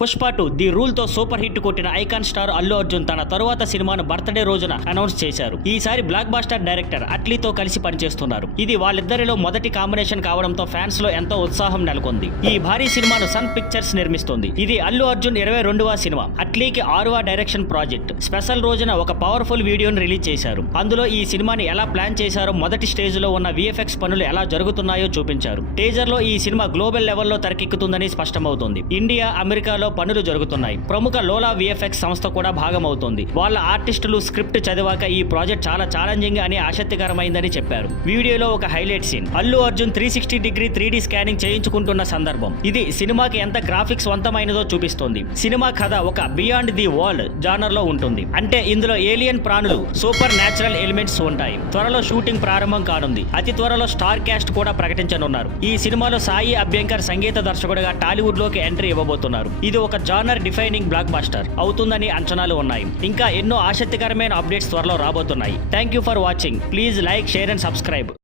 Pushpa 2 the rule తో super hit కొట్టిన icon star Allu Arjun తన తరువాత సినిమాను బర్త్డే రోజున అనౌన్స్ చేశారు. ఈసారి బ్లాక్ బాస్టర్ డైరెక్టర్ అట్లీతో కలిసి పనిచేస్తున్నారు. ఇది వాళ్ళిద్దరిలో మొదటి కాంబినేషన్ కావడంతో ఫ్యాన్స్ లో ఎంతో ఉత్సాహం నెలకొంది. ఈ భారీ సినిమాను సన్ పిక్చర్స్ నిర్మిస్తుంది. ఇది అల్లు అర్జున్ 22వ సినిమా. అట్లీకి 6వ డైరెక్షన్ ప్రాజెక్ట్. స్పెషల్ రోజున ఒక పవర్ఫుల్ వీడియోను రిలీజ్ చేశారు. అందులో ఈ సినిమాని ఎలా ప్లాన్ చేశారో, మొదటి స్టేజ్ లో ఉన్న విఎఫ్ఎక్స్ పనులు ఎలా జరుగుతున్నాయో చూపించారు. టీజర్ లో ఈ సినిమా గ్లోబల్ లెవెల్లో తెరకెక్కుతుందని స్పష్టమవుతోంది. ఇండియా, అమెరికాలో పనులు జరుగుతున్నాయి. ప్రముఖ లోలా విఎఫ్ఎక్స్ సంస్థ కూడా భాగమవుతోంది. వాళ్ళ ఆర్టిస్టులు స్క్రిప్ట్ చదివాక ఈ ప్రాజెక్ట్ చాలా ఛాలెంజింగ్ అని ఆసక్తికరమైందని చెప్పారు. వీడియోలో ఒక highlight scene Allu Arjun 360 degree 3D scanning చేయించుకుంటున్న సందర్భం. ఇది సినిమాకి ఎంత గ్రాఫిక్స్ వంతమైనదో చూపిస్తోంది. సినిమా కథ ఒక బియాండ్ ది వరల్డ్ జానర్ లో ఉంటుంది. అంటే ఇందులో ఏలియన్ ప్రాణులు, సూపర్ న్యాచురల్ ఎలిమెంట్స్ ఉంటాయి. త్వరలో షూటింగ్ ప్రారంభం కానుంది. అతి త్వరలో స్టార్ క్యాస్ట్ కూడా ప్రకటించనున్నారు. ఈ సినిమాలో సాయి అభ్యంకర్ సంగీత దర్శకుడిగా టాలీవుడ్ లోకి ఎంట్రీ ఇవ్వబోతున్నారు. ఇది ఒక జానర్ డిఫైనింగ్ బ్లాక్ బాస్టర్ అవుతుందని అంచనాలు ఉన్నాయి. ఇంకా ఎన్నో ఆసక్తికరమైన అప్డేట్స్ త్వరలో రాబోతున్నాయి. Thank you for watching. Please like, share and subscribe.